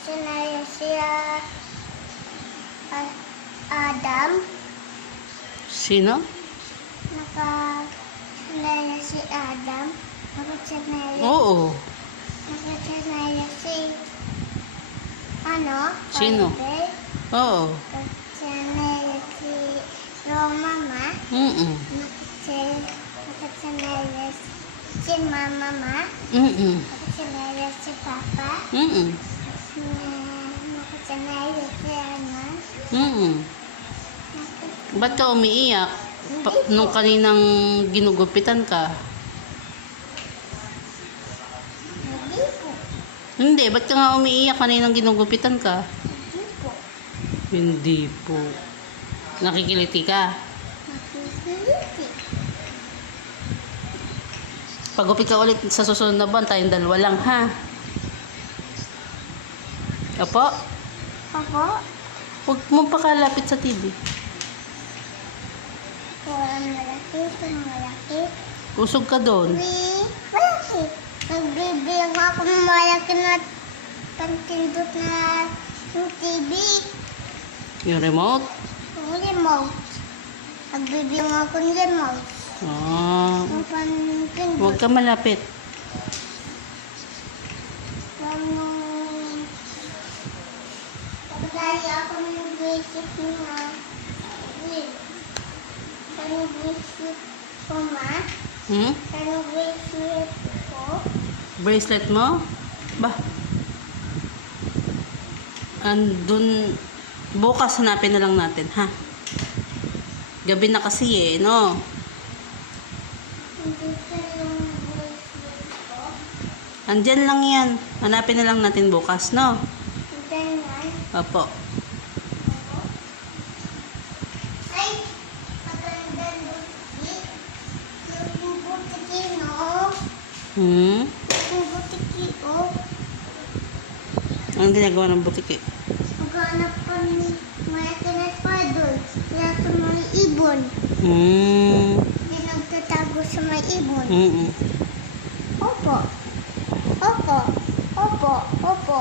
Nakatsanaya siya Adam. Sino? Nakatsanaya si Adam. Nakatsanaya. Oo. Nakatsanaya si Sino? Oliver. Oo. Nakatsanaya si Romama. Mm-mm. Nakatsanaya si Mama. Mm-mm. Nakatsanaya si Papa. Mm-mm. Nakatsanaya si Ana. Mm-mm. Ba't ka umiiyak? Nung kaninang ginugupitan ka? Hindi po. Hindi, ba't ka nga umiiyak kaninang ginugupitan ka? Hindi po. Hindi po. Nakikiliti ka? Nakikiliti. Pagupit ka ulit sa susunod na buwan, tayong dalawa lang, ha? Opo? Opo. Huwag mo pakalapit sa TV. Walang malaki. Walang malaki. Usog ka doon. Malaki. Nagbibilang ako ng malaki na pantindot na yung TV. Yung remote? Yung remote. Nagbibilang ako ng remote. Ah. Yung pantindot. Huwag ka malapit. Pagdali ako ng bracelet na Saan bracelet ko, ma? Hmm? Saan bracelet ko? Bracelet mo? Ba? Andun. Bukas hanapin na lang natin, ha? Gabi na kasi eh, no? Hindi ko yung bracelet ko. Andyan lang yan. Hanapin na lang natin bukas, no? Ganyan. Opo. Ay, maganda buti. Yung butiki, no? Hmm? Yung butiki, oh. Ang ginagawa ng butiki? Maghanap pa ni Maya Kinaspadol. Kaya sa may ibon. Hmm. Hindi nagtatago sa may ibon. Mm-mm. Opo. Opo. Opo. Opo.